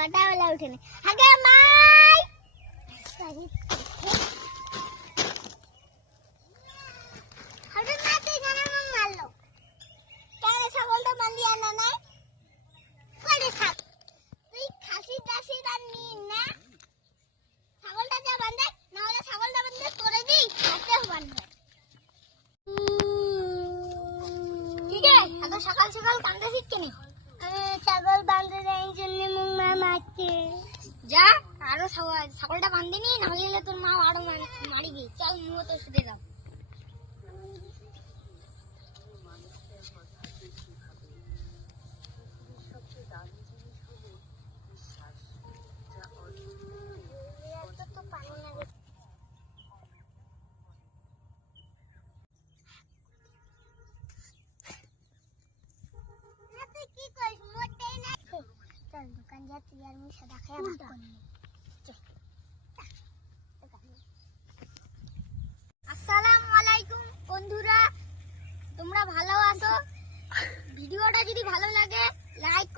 পাটাওয়ালা উঠেনি আগে মাই হঠাৎ না তুই জানা মারলো কেন ছাগলটা বান্ধি আনা নাই করে থাক তুই খাসি দাসি দান নিন না ছাগলটা যা বান্ধে না হলে ছাগলটা বান্ধে তোরে দিই হাতে বান্ধে ঠিক আছে এত সকাল সকাল কান্দা শিখতে নি ছাগল বাঁধতে দেয় জন্য মা মারছে যা আরো ছাগলটা বাঁধে নি না হলে তোর মা আরো মারিবি চল মুও তো শুতে দাও দোকান যা তুই আর মুই সাদা খায়া ভাগ করনি আসসালামু আলাইকুম বন্ধুরা তোমরা ভালো আছো ভিডিওটা যদি ভালো লাগে লাইক